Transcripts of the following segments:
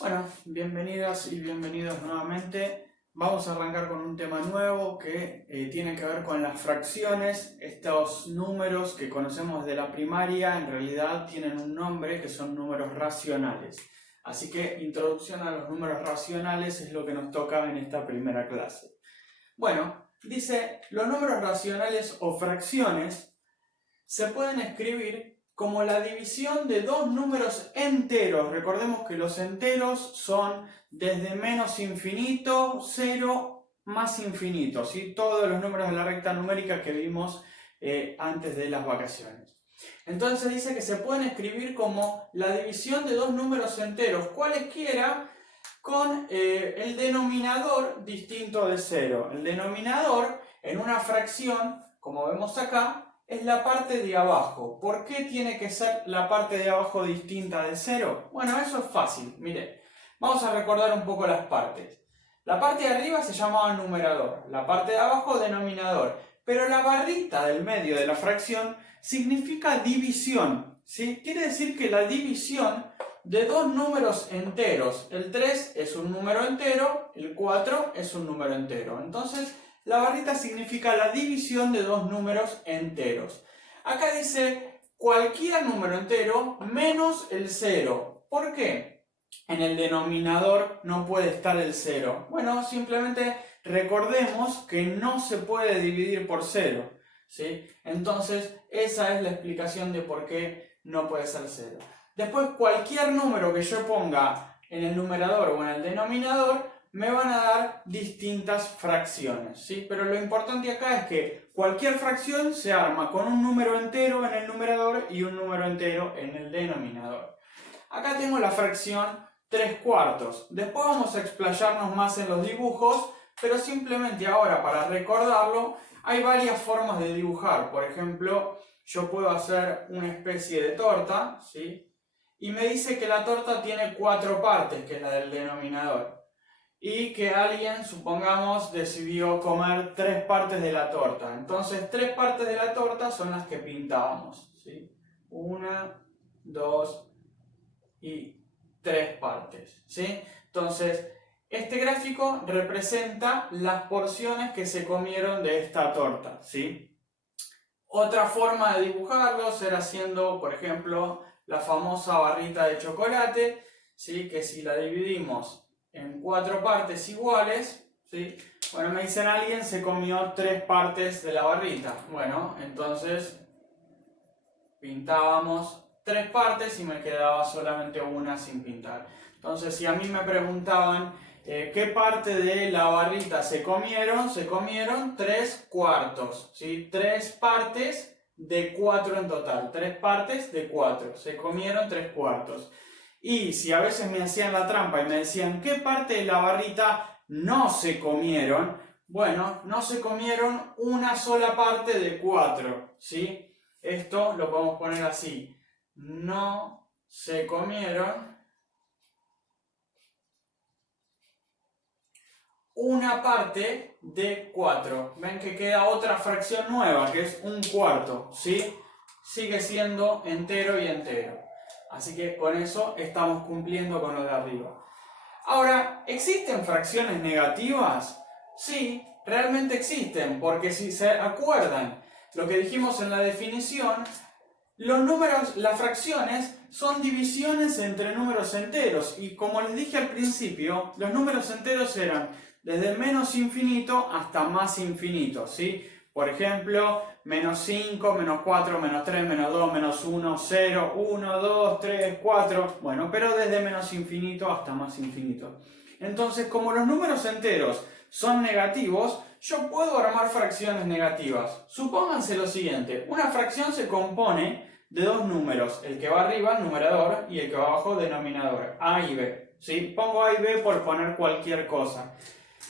Bueno, bienvenidas y bienvenidos nuevamente. Vamos a arrancar con un tema nuevo que tiene que ver con las fracciones. Estos números que conocemos de la primaria en realidad tienen un nombre que son números racionales. Así que introducción a los números racionales es lo que nos toca en esta primera clase. Bueno, dice, los números racionales o fracciones se pueden escribir como la división de dos números enteros. Recordemos que los enteros son desde menos infinito, 0, más infinito, ¿sí? Todos los números de la recta numérica que vimos antes de las vacaciones. Entonces dice que se pueden escribir como la división de dos números enteros, cualesquiera, con el denominador distinto de 0. El denominador en una fracción, como vemos acá, es la parte de abajo. ¿Por qué tiene que ser la parte de abajo distinta de 0? Bueno, eso es fácil. Mire, vamos a recordar un poco las partes. La parte de arriba se llamaba numerador, la parte de abajo denominador. Pero la barrita del medio de la fracción significa división, ¿sí? Quiere decir que la división de dos números enteros. El 3 es un número entero, el 4 es un número entero. Entonces, la barrita significa la división de dos números enteros. Acá dice cualquier número entero menos el 0. ¿Por qué? En el denominador no puede estar el 0. Bueno, simplemente recordemos que no se puede dividir por 0, ¿sí? Entonces, esa es la explicación de por qué no puede ser 0. Después, cualquier número que yo ponga en el numerador o en el denominador me van a dar distintas fracciones, ¿sí? Pero lo importante acá es que cualquier fracción se arma con un número entero en el numerador y un número entero en el denominador. Acá tengo la fracción 3/4. Después vamos a explayarnos más en los dibujos, pero simplemente ahora para recordarlo, hay varias formas de dibujar. Por ejemplo, yo puedo hacer una especie de torta, ¿sí? Y me dice que la torta tiene 4 partes, que es la del denominador. Y que alguien, supongamos, decidió comer 3 partes de la torta. Entonces, 3 partes de la torta son las que pintábamos, ¿sí? 1, 2 y 3 partes, ¿sí? Entonces, este gráfico representa las porciones que se comieron de esta torta, ¿sí? Otra forma de dibujarlo será haciendo, por ejemplo, la famosa barrita de chocolate, ¿sí? Que si la dividimos en 4 partes iguales, ¿sí? Bueno, me dicen alguien se comió 3 partes de la barrita. Bueno, entonces pintábamos 3 partes y me quedaba solamente una sin pintar. Entonces, si a mí me preguntaban qué parte de la barrita se comieron 3/4, ¿sí? 3 partes de 4 en total. 3 partes de 4. Se comieron 3/4. Y si a veces me hacían la trampa y me decían ¿qué parte de la barrita no se comieron? Bueno, no se comieron una sola parte de 4, ¿sí? Esto lo podemos poner así. No se comieron una parte de 4. Ven que queda otra fracción nueva, que es 1/4, ¿sí? Sigue siendo entero y entero. Así que con eso estamos cumpliendo con lo de arriba. Ahora, ¿existen fracciones negativas? Sí, realmente existen, porque si se acuerdan lo que dijimos en la definición, los números, las fracciones son divisiones entre números enteros, y como les dije al principio, los números enteros eran desde menos infinito hasta más infinito, ¿sí? Por ejemplo, menos 5, menos 4, menos 3, menos 2, menos 1, 0, 1, 2, 3, 4, bueno, pero desde menos infinito hasta más infinito. Entonces, como los números enteros son negativos, yo puedo armar fracciones negativas. Supónganse lo siguiente, una fracción se compone de dos números, el que va arriba, numerador, y el que va abajo, denominador, A y B, ¿sí? Pongo A y B por poner cualquier cosa.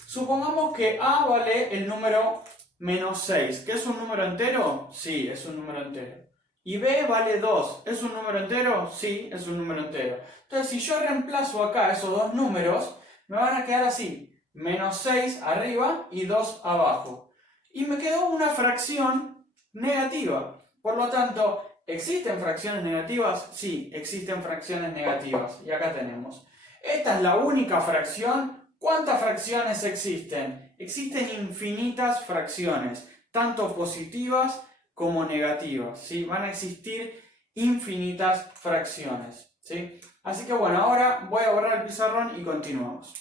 Supongamos que A vale el número menos 6, ¿que es un número entero? Sí, es un número entero. Y B vale 2, ¿es un número entero? Sí, es un número entero. Entonces, si yo reemplazo acá esos dos números, me van a quedar así, menos 6 arriba y 2 abajo. Y me quedó una fracción negativa. Por lo tanto, ¿existen fracciones negativas? Sí, existen fracciones negativas. Y acá tenemos. ¿Esta es la única fracción? ¿Cuántas fracciones existen? Existen infinitas fracciones, tanto positivas como negativas, ¿sí? Van a existir infinitas fracciones, ¿sí? Así que bueno, ahora voy a borrar el pizarrón y continuamos.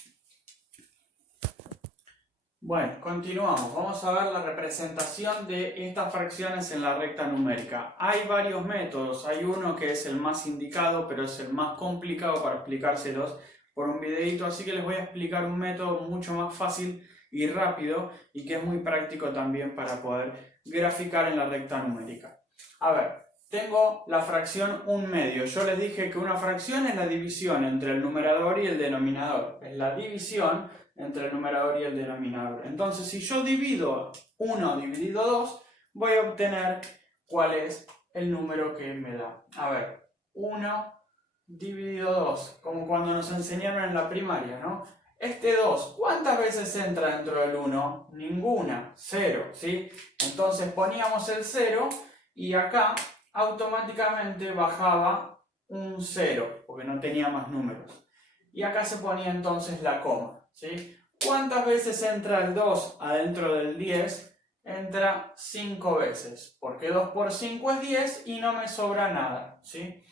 Bueno, continuamos. Vamos a ver la representación de estas fracciones en la recta numérica. Hay varios métodos. Hay uno que es el más indicado, pero es el más complicado para explicárselos por un videito. Así que les voy a explicar un método mucho más fácil y rápido y que es muy práctico también para poder graficar en la recta numérica. A ver, tengo la fracción 1/2. Yo les dije que una fracción es la división entre el numerador y el denominador. Es la división entre el numerador y el denominador. Entonces, si yo divido 1 dividido 2, voy a obtener cuál es el número que me da. A ver, 1 dividido 2, como cuando nos enseñaron en la primaria, ¿no? Este 2, ¿cuántas veces entra dentro del 1? Ninguna, 0, ¿sí? Entonces poníamos el 0 y acá automáticamente bajaba un 0, porque no tenía más números. Y acá se ponía entonces la coma. ¿Sí? ¿Cuántas veces entra el 2 adentro del 10? Entra 5 veces, porque 2 por 5 es 10 y no me sobra nada, ¿sí?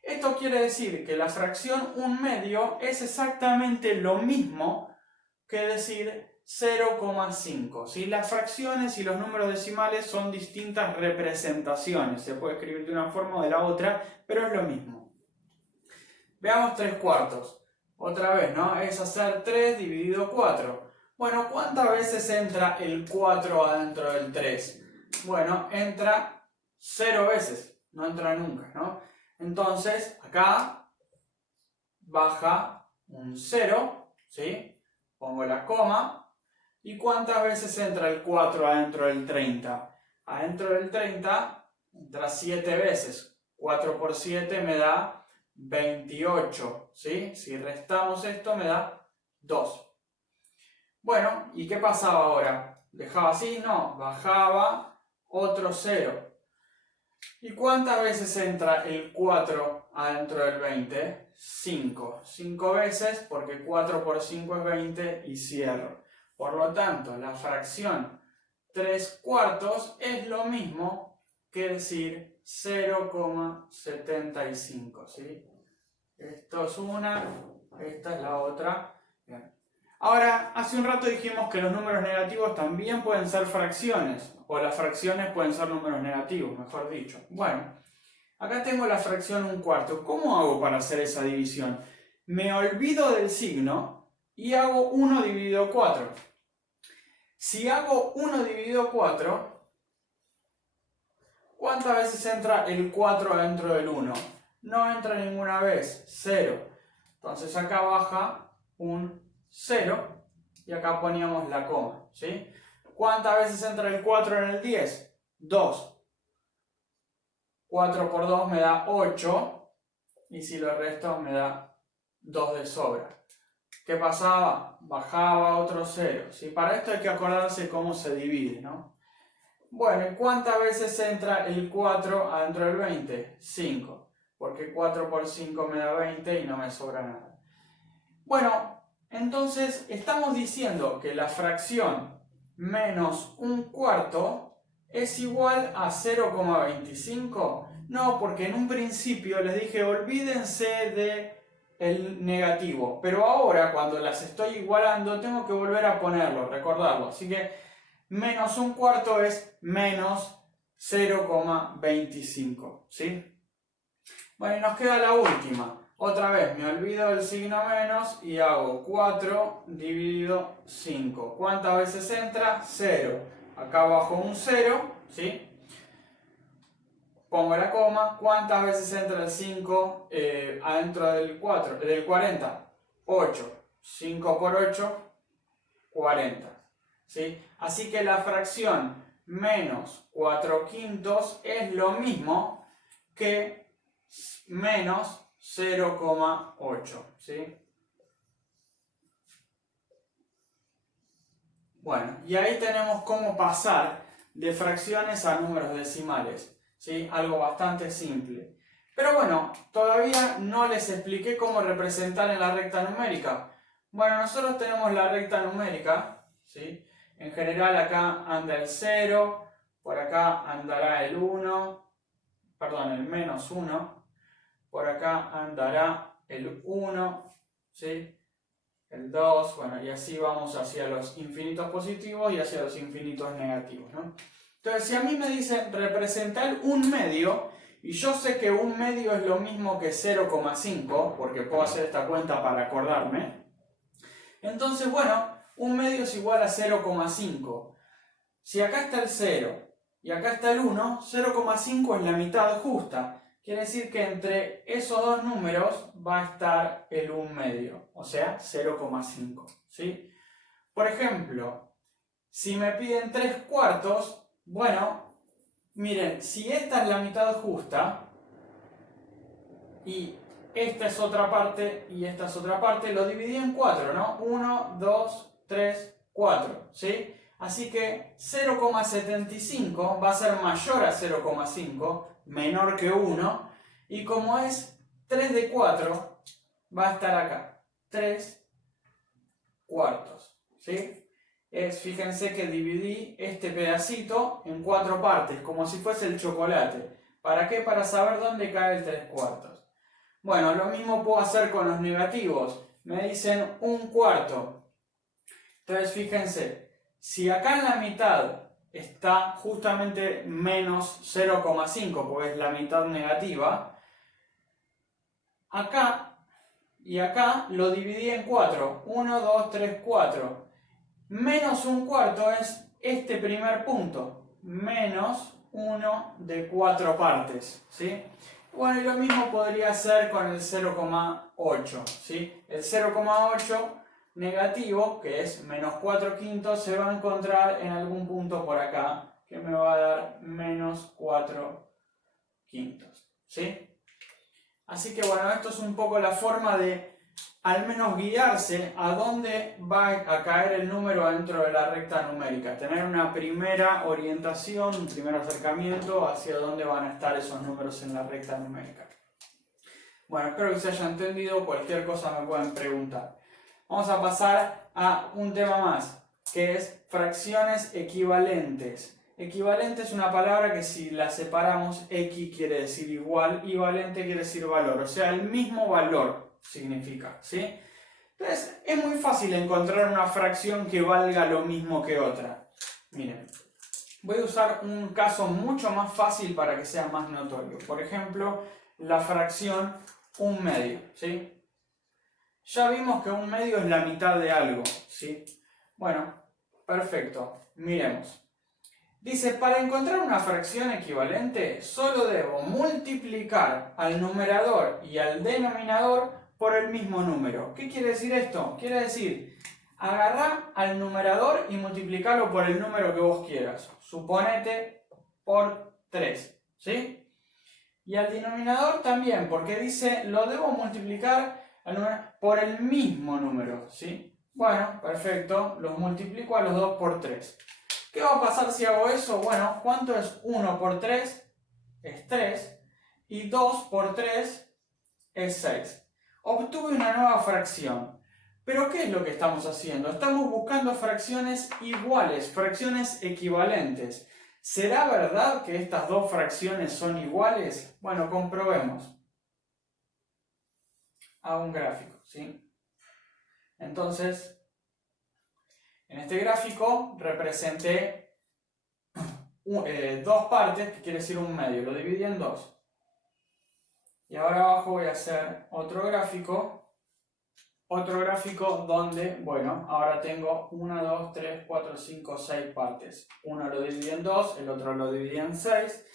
Esto quiere decir que la fracción 1/2 es exactamente lo mismo que decir 0,5, ¿sí? Las fracciones y los números decimales son distintas representaciones, se puede escribir de una forma o de la otra, pero es lo mismo. Veamos 3/4. Otra vez, ¿no? Es hacer 3 dividido 4. Bueno, ¿cuántas veces entra el 4 adentro del 3? Bueno, entra 0 veces, no entra nunca, ¿no? Entonces, acá baja un 0, ¿sí? Pongo la coma. ¿Y cuántas veces entra el 4 adentro del 30? Adentro del 30 entra 7 veces. 4 por 7 me da 28, ¿sí? Si restamos esto me da 2. Bueno, ¿y qué pasaba ahora? ¿Dejaba así? No, bajaba otro 0. ¿Y cuántas veces entra el 4 adentro del 20? 5. 5 veces porque 4 por 5 es 20 y cierro. Por lo tanto, la fracción 3/4 es lo mismo que decir 0,75, ¿sí? Esto es una, esta es la otra. Bien. Ahora, hace un rato dijimos que los números negativos también pueden ser fracciones, o las fracciones pueden ser números negativos, mejor dicho. Bueno, acá tengo la fracción 1/4. ¿Cómo hago para hacer esa división? Me olvido del signo y hago 1 dividido 4. Si hago 1 dividido 4, ¿cuántas veces entra el 4 dentro del 1? No entra ninguna vez, 0. Entonces acá baja un 0 y acá poníamos la coma, ¿sí? ¿Cuántas veces entra el 4 en el 10? 2. 4 por 2 me da 8 y si lo resto me da 2 de sobra. ¿Qué pasaba? Bajaba otro 0, ¿sí? Para esto hay que acordarse cómo se divide, ¿no? Bueno, ¿y cuántas veces entra el 4 adentro del 20? 5. Porque 4 por 5 me da 20 y no me sobra nada. Bueno, entonces estamos diciendo que la fracción menos 1/4 es igual a 0,25. No, porque en un principio les dije olvídense del negativo. Pero ahora cuando las estoy igualando tengo que volver a ponerlo, recordarlo. Así que menos 1/4 es menos 0,25, ¿sí? Bueno, y nos queda la última. Otra vez me olvido del signo menos y hago 4 dividido 5. ¿Cuántas veces entra? 0. Acá bajo un 0, ¿sí? Pongo la coma. ¿Cuántas veces entra el 5 adentro del 40? 8. 5 por 8, 40. ¿Sí? Así que la fracción menos 4/5 es lo mismo que menos 0,8, ¿sí? Bueno, y ahí tenemos cómo pasar de fracciones a números decimales, ¿sí? Algo bastante simple. Pero bueno, todavía no les expliqué cómo representar en la recta numérica. Bueno, nosotros tenemos la recta numérica, ¿sí? En general acá anda el 0, por acá andará el 1, perdón, el menos 1, por acá andará el 1, ¿sí? El 2, bueno, y así vamos hacia los infinitos positivos y hacia los infinitos negativos, ¿no? Entonces, si a mí me dicen representar un medio, y yo sé que un medio es lo mismo que 0,5, porque puedo hacer esta cuenta para acordarme, entonces, bueno, un medio es igual a 0,5. Si acá está el 0 y acá está el 1, 0,5 es la mitad justa. Quiere decir que entre esos dos números va a estar el 1 medio, o sea, 0,5, ¿sí? Por ejemplo, si me piden 3 cuartos, bueno, miren, si esta es la mitad justa y esta es otra parte y esta es otra parte, lo dividí en 4, ¿no? 1, 2, 3, 4, ¿sí? Así que 0,75 va a ser mayor a 0,5, menor que 1, y como es 3 de 4, va a estar acá, 3 cuartos, ¿sí? Fíjense que dividí este pedacito en 4 partes, como si fuese el chocolate. ¿Para qué? Para saber dónde cae el 3 cuartos. Bueno, lo mismo puedo hacer con los negativos. Me dicen 1 cuarto. Entonces, fíjense, si acá en la mitad está justamente menos 0,5, porque es la mitad negativa, acá y acá lo dividí en 4. 1, 2, 3, 4. Menos 1 cuarto es este primer punto. Menos 1 de 4 partes, ¿sí? Bueno, y lo mismo podría ser con el 0,8, ¿sí? El 0,8 negativo, que es menos 4 quintos, se va a encontrar en algún punto por acá, que me va a dar menos 4 quintos, ¿sí? Así que bueno, esto es un poco la forma de al menos guiarse a dónde va a caer el número dentro de la recta numérica. Tener una primera orientación, un primer acercamiento hacia dónde van a estar esos números en la recta numérica. Bueno, espero que se haya entendido. Cualquier cosa me pueden preguntar. Vamos a pasar a un tema más, que es fracciones equivalentes. Equivalente es una palabra que si la separamos, X quiere decir igual y valente quiere decir valor, o sea, el mismo valor significa, ¿sí? Entonces, es muy fácil encontrar una fracción que valga lo mismo que otra. Miren, voy a usar un caso mucho más fácil para que sea más notorio. Por ejemplo, la fracción 1 medio, ¿sí? Ya vimos que 1 medio es la mitad de algo, ¿sí? Bueno, perfecto, miremos. Dice, para encontrar una fracción equivalente, solo debo multiplicar al numerador y al denominador por el mismo número. ¿Qué quiere decir esto? Quiere decir, agarrá al numerador y multiplicarlo por el número que vos quieras. Suponete por 3, ¿sí? Y al denominador también, porque dice, lo debo multiplicar por el mismo número, ¿sí? Bueno, perfecto, los multiplico a los dos por 3. ¿Qué va a pasar si hago eso? Bueno, ¿cuánto es 1 por 3? Es 3. Y 2 por 3 es 6. Obtuve una nueva fracción. ¿Pero qué es lo que estamos haciendo? Estamos buscando fracciones iguales, fracciones equivalentes. ¿Será verdad que estas dos fracciones son iguales? Bueno, comprobemos. Hago un gráfico, ¿sí? Entonces, en este gráfico representé dos partes, que quiere decir 1 medio, lo dividí en 2. Y ahora abajo voy a hacer otro gráfico donde, bueno, ahora tengo 1, 2, 3, 4, 5, 6 partes. Uno lo dividí en 2, el otro lo dividí en 6.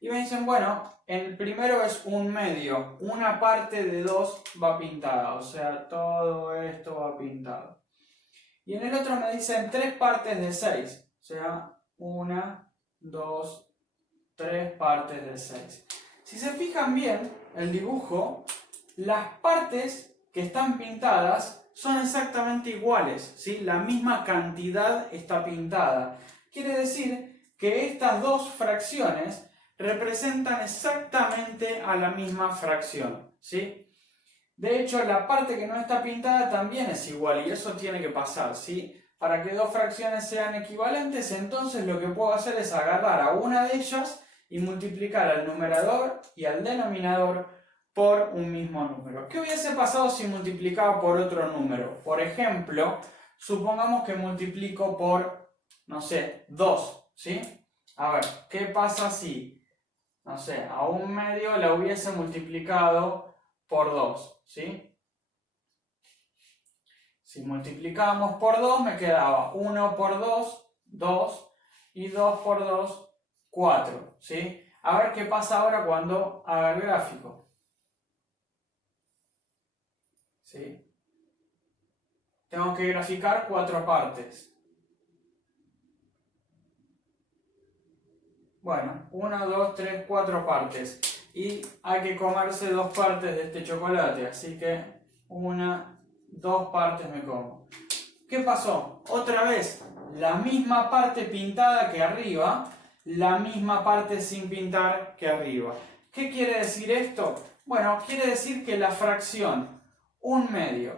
Y me dicen, bueno, el primero es 1 medio, una parte de 2 va pintada, o sea, todo esto va pintado. Y en el otro me dicen 3 partes de 6, o sea, 1, 2, 3 partes de 6. Si se fijan bien, el dibujo, las partes que están pintadas son exactamente iguales, ¿sí? La misma cantidad está pintada. Quiere decir que estas dos fracciones representan exactamente a la misma fracción, ¿sí? De hecho, la parte que no está pintada también es igual y eso tiene que pasar, ¿sí? Para que dos fracciones sean equivalentes, entonces lo que puedo hacer es agarrar a una de ellas y multiplicar al numerador y al denominador por un mismo número. ¿Qué hubiese pasado si multiplicaba por otro número? Por ejemplo, supongamos que multiplico por, no sé, 2, ¿sí? A ver, ¿qué pasa si, no sé, a un medio la hubiese multiplicado por 2, ¿sí? Si multiplicamos por 2 me quedaba 1 por 2, 2, y 2 por 2, 4, ¿sí? A ver qué pasa ahora cuando haga el gráfico, ¿sí? Tengo que graficar 4 partes. Bueno, 1, 2, 3, 4 partes. Y hay que comerse 2 partes de este chocolate, así que 1, 2 partes me como. ¿Qué pasó? Otra vez, la misma parte pintada que arriba, la misma parte sin pintar que arriba. ¿Qué quiere decir esto? Bueno, quiere decir que la fracción 1/2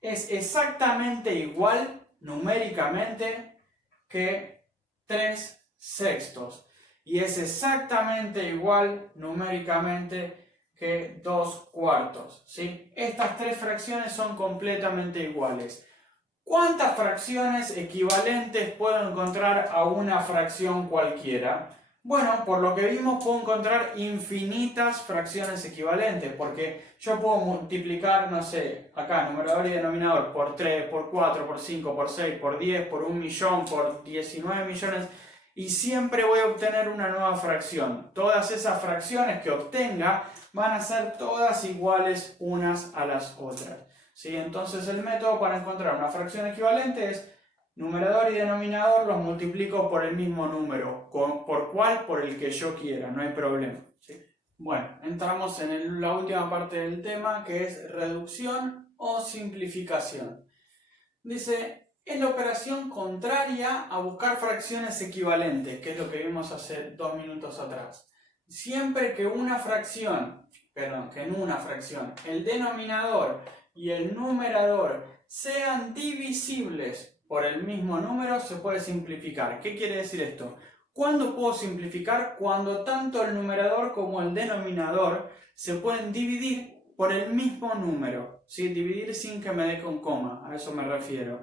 es exactamente igual numéricamente que 3/6. Y es exactamente igual numéricamente que 2/4, ¿sí? Estas tres fracciones son completamente iguales. ¿Cuántas fracciones equivalentes puedo encontrar a una fracción cualquiera? Bueno, por lo que vimos puedo encontrar infinitas fracciones equivalentes, porque yo puedo multiplicar, no sé, acá numerador y denominador por 3, por 4, por 5, por 6, por 10, por 1.000.000, por 19 millones, y siempre voy a obtener una nueva fracción. Todas esas fracciones que obtenga van a ser todas iguales unas a las otras, ¿sí? Entonces el método para encontrar una fracción equivalente es numerador y denominador los multiplico por el mismo número. ¿Por cuál? Por el que yo quiera, no hay problema, ¿sí? Bueno, entramos en la última parte del tema, que es reducción o simplificación. Dice, es la operación contraria a buscar fracciones equivalentes, que es lo que vimos hace 2 minutos atrás. Siempre que en una fracción, el denominador y el numerador sean divisibles por el mismo número, se puede simplificar. ¿Qué quiere decir esto? ¿Cuándo puedo simplificar? Cuando tanto el numerador como el denominador se pueden dividir por el mismo número, ¿sí? Dividir sin que me dé con coma, a eso me refiero.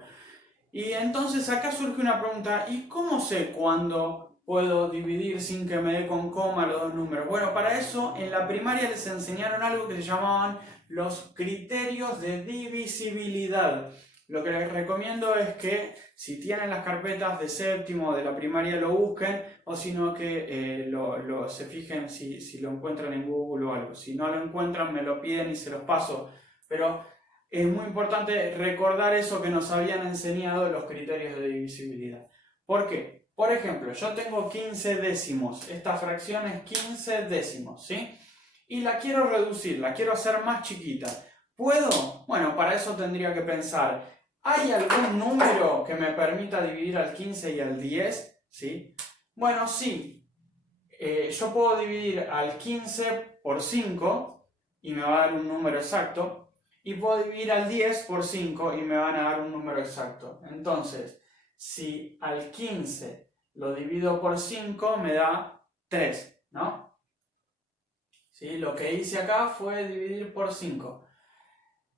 Y entonces acá surge una pregunta, ¿y cómo sé cuándo puedo dividir sin que me dé con coma los dos números? Bueno, para eso en la primaria les enseñaron algo que se llamaban los criterios de divisibilidad. Lo que les recomiendo es que si tienen las carpetas de séptimo de la primaria lo busquen, o si no que se fijen si lo encuentran en Google o algo. Si no lo encuentran me lo piden y se los paso. Pero es muy importante recordar eso que nos habían enseñado los criterios de divisibilidad. ¿Por qué? Por ejemplo, yo tengo 15 décimos. Esta fracción es 15 décimos, ¿sí? Y la quiero reducir, la quiero hacer más chiquita. ¿Puedo? Bueno, para eso tendría que pensar, ¿hay algún número que me permita dividir al 15 y al 10? ¿Sí? Bueno, sí. Yo puedo dividir al 15 por 5 y me va a dar un número exacto. Y puedo dividir al 10 por 5 y me van a dar un número exacto. Entonces, si al 15 lo divido por 5 me da 3, ¿no? ¿Sí? Lo que hice acá fue dividir por 5.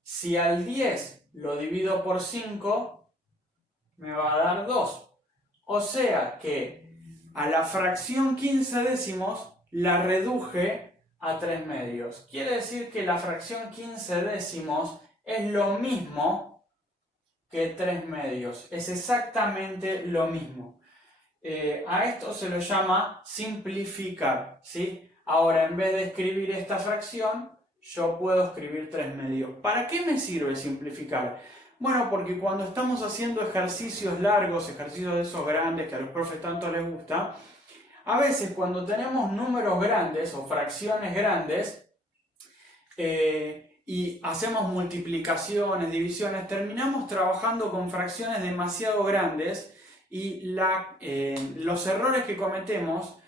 Si al 10 lo divido por 5, me va a dar 2. O sea que a la fracción 15 décimos la reduje a 3 medios. Quiere decir que la fracción 15 décimos es lo mismo que 3 medios. Es exactamente lo mismo. A esto se lo llama simplificar, ¿sí? Ahora, en vez de escribir esta fracción, yo puedo escribir 3 medios. ¿Para qué me sirve simplificar? Bueno, porque cuando estamos haciendo ejercicios largos, ejercicios de esos grandes que a los profes tanto les gusta, a veces cuando tenemos números grandes o fracciones grandes y hacemos multiplicaciones, divisiones, terminamos trabajando con fracciones demasiado grandes y los errores que cometemos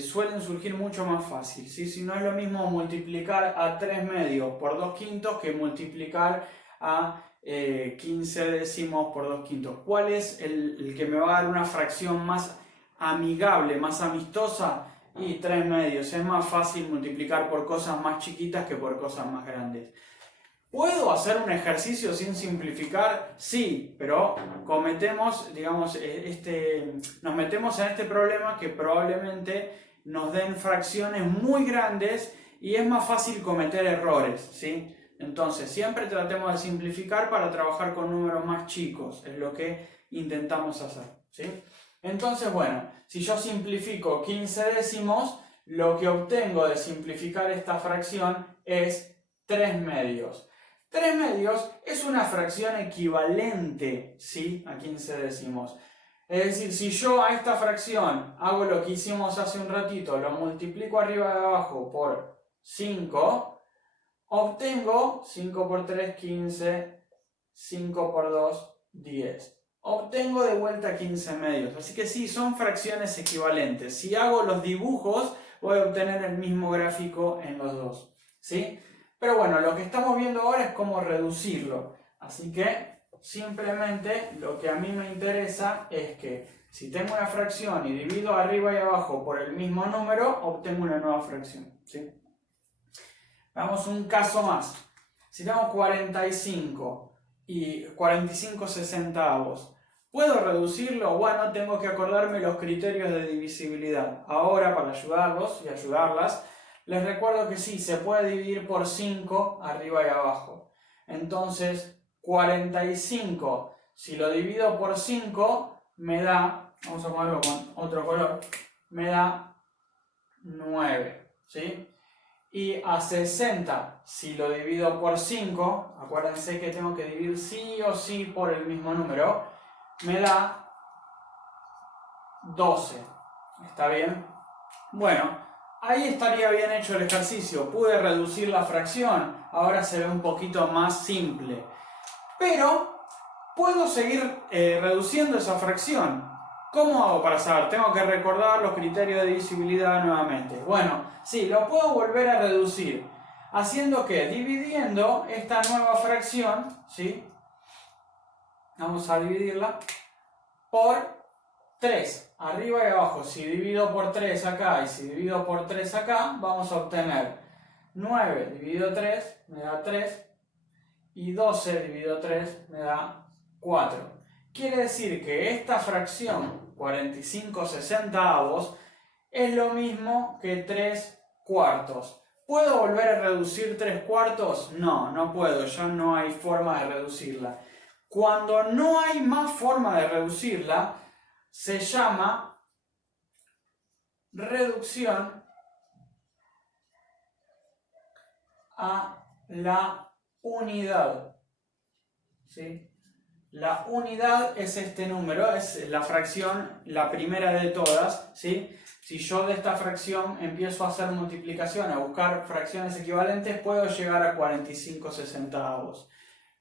suelen surgir mucho más fácil, ¿sí? Si no es lo mismo multiplicar a 3 medios por 2 quintos que multiplicar a 15 décimos por 2 quintos. ¿Cuál es el que me va a dar una fracción más amigable, más amistosa? Y 3 medios. Es más fácil multiplicar por cosas más chiquitas que por cosas más grandes. ¿Puedo hacer un ejercicio sin simplificar? Sí, pero cometemos, digamos, nos metemos en este problema que probablemente nos den fracciones muy grandes y es más fácil cometer errores, ¿sí? Entonces, siempre tratemos de simplificar para trabajar con números más chicos, es lo que intentamos hacer, ¿sí? Entonces, bueno, si yo simplifico 15 décimos, lo que obtengo de simplificar esta fracción es 3 medios. 3 medios es una fracción equivalente, ¿sí?, a 15 décimos. Es decir, si yo a esta fracción hago lo que hicimos hace un ratito, lo multiplico arriba y abajo por 5, obtengo 5 por 3, 15, 5 por 2, 10. Obtengo de vuelta 15 medios. Así que sí, son fracciones equivalentes. Si hago los dibujos, voy a obtener el mismo gráfico en los dos, ¿sí? Pero bueno, lo que estamos viendo ahora es cómo reducirlo. Así que simplemente lo que a mí me interesa es que si tengo una fracción y divido arriba y abajo por el mismo número, obtengo una nueva fracción, ¿sí? Veamos un caso más. Si tengo 45 y 45 sesentavos, ¿puedo reducirlo? Bueno, tengo que acordarme los criterios de divisibilidad. Ahora, para ayudarlos y ayudarlas, les recuerdo que sí, se puede dividir por 5 arriba y abajo. Entonces, 45, si lo divido por 5, me da, vamos a ponerlo con otro color, me da 9, ¿sí? Y a 60, si lo divido por 5, acuérdense que tengo que dividir sí o sí por el mismo número, me da 12. ¿Está bien? Bueno, ahí estaría bien hecho el ejercicio. Pude reducir la fracción, ahora se ve un poquito más simple. Pero puedo seguir reduciendo esa fracción. ¿Cómo hago para saber? Tengo que recordar los criterios de divisibilidad nuevamente. Bueno, sí, lo puedo volver a reducir. ¿Haciendo qué? Dividiendo esta nueva fracción, ¿sí? Vamos a dividirla por 3, arriba y abajo. Si divido por 3 acá y si divido por 3 acá, vamos a obtener 9 dividido 3 me da 3 y 12 dividido 3 me da 4. Quiere decir que esta fracción, 45 sesentavos, es lo mismo que 3 cuartos. ¿Puedo volver a reducir 3 cuartos? No, no puedo, ya no hay forma de reducirla. Cuando no hay más forma de reducirla, se llama reducción a la unidad, ¿sí? La unidad es este número, es la fracción, la primera de todas, ¿sí? Si yo de esta fracción empiezo a hacer multiplicación, a buscar fracciones equivalentes, puedo llegar a 45 sesentavos.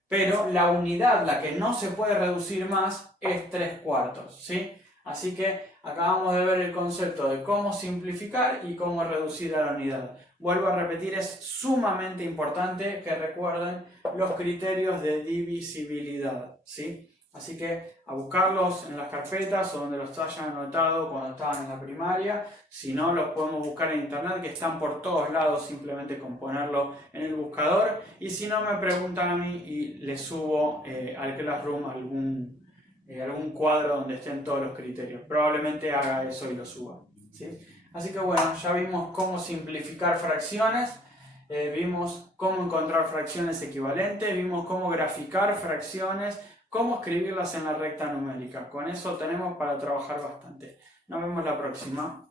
Pero la unidad, la que no se puede reducir más, es 3 cuartos, ¿sí? Así que acabamos de ver el concepto de cómo simplificar y cómo reducir a la unidad. Vuelvo a repetir, es sumamente importante que recuerden los criterios de divisibilidad, ¿sí? Así que a buscarlos en las carpetas o donde los hayan anotado cuando estaban en la primaria. Si no, los podemos buscar en internet, que están por todos lados, simplemente con ponerlo en el buscador. Y si no, me preguntan a mí y les subo al Classroom algún cuadro donde estén todos los criterios. Probablemente haga eso y lo suba, ¿sí? Así que bueno, ya vimos cómo simplificar fracciones, vimos cómo encontrar fracciones equivalentes, vimos cómo graficar fracciones, cómo escribirlas en la recta numérica. Con eso tenemos para trabajar bastante. Nos vemos la próxima.